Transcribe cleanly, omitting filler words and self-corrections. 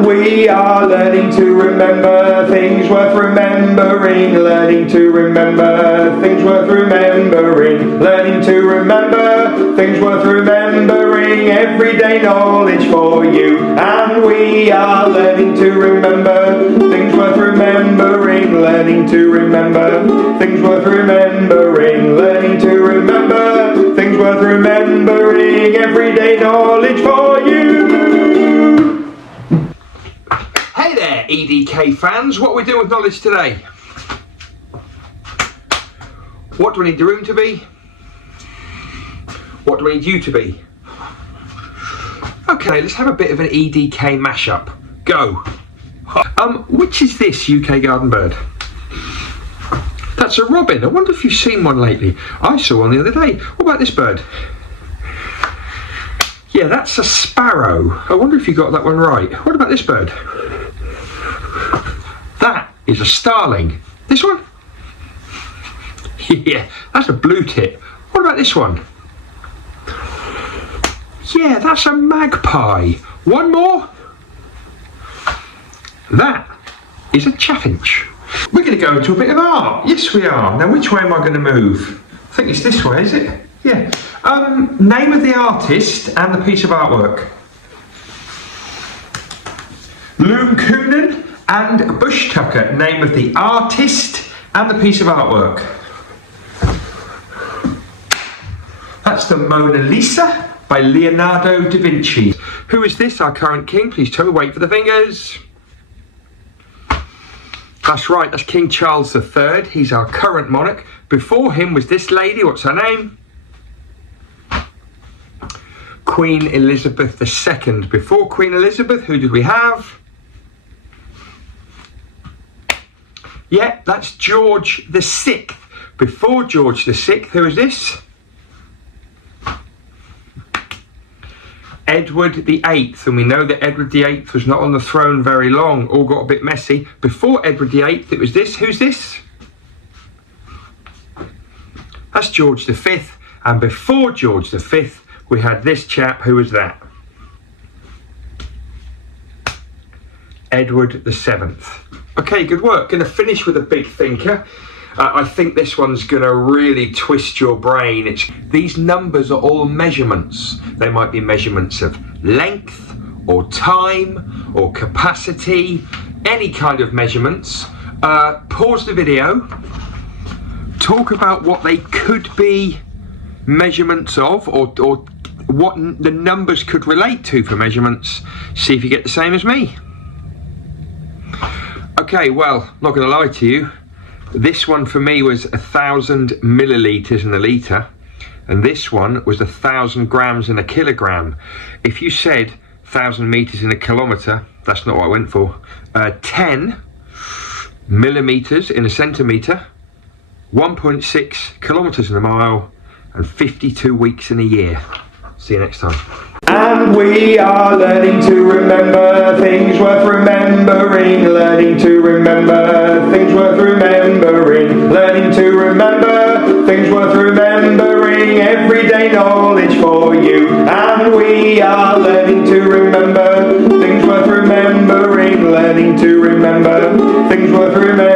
And we are learning to remember things worth remembering, learning to remember things worth remembering, learning to remember things worth remembering, everyday knowledge for you. And we are learning to remember things worth remembering, learning to remember things worth remembering, learning to remember things worth remembering, everyday knowledge for you. Hey there, EDK fans, what are we doing with knowledge today? What do we need the room to be? What do we need you to be? Okay, let's have a bit of an EDK mashup. Go. Which is this UK garden bird? That's a robin. I wonder if you've seen one lately. I saw one the other day. What about this bird? Yeah, that's a sparrow. I wonder if you got that one right. What about this bird? That is a starling. This one? Yeah, that's a blue tit. What about this one? Yeah, that's a magpie. One more? That is a chaffinch. We're going to go into a bit of art. Yes, we are. Now, which way am I going to move? I think it's this way, is it? Yeah. Name of the artist and the piece of artwork. Loom Coonan and Bush Tucker. Name of the artist and the piece of artwork. That's the Mona Lisa by Leonardo da Vinci. Who is this, our current king? Please tell me, wait for the fingers. That's right, that's King Charles III. He's our current monarch. Before him was this lady, what's her name? Queen Elizabeth II. Before Queen Elizabeth, who did we have? Yeah, that's George VI. Before George VI, who is this? Edward VIII, and we know that Edward VIII was not on the throne very long, all got a bit messy. Before Edward VIII, it was this. Who's this? That's George V, and before George V, we had this chap. Who was that? Edward VII. Okay, good work. Going to finish with a big thinker. I think this one's going to really twist your brain. These numbers are all measurements. They might be measurements of length or time or capacity, any kind of measurements. Pause the video, talk about what they could be measurements of, or what the numbers could relate to for measurements. See if you get the same as me. Okay, well, not going to lie to you. This one for me was 1,000 millilitres in a litre, and this one was 1,000 grams in a kilogram. If you said 1,000 metres in a kilometre, that's not what I went for. 10 millimetres in a centimetre, 1.6 kilometres in a mile, and 52 weeks in a year. See you next time. And we are learning to remember things worth remembering, learning to remember things worth remembering, learning to remember things worth remembering, everyday knowledge for you. And we are learning to remember things worth remembering, learning to remember things worth remembering.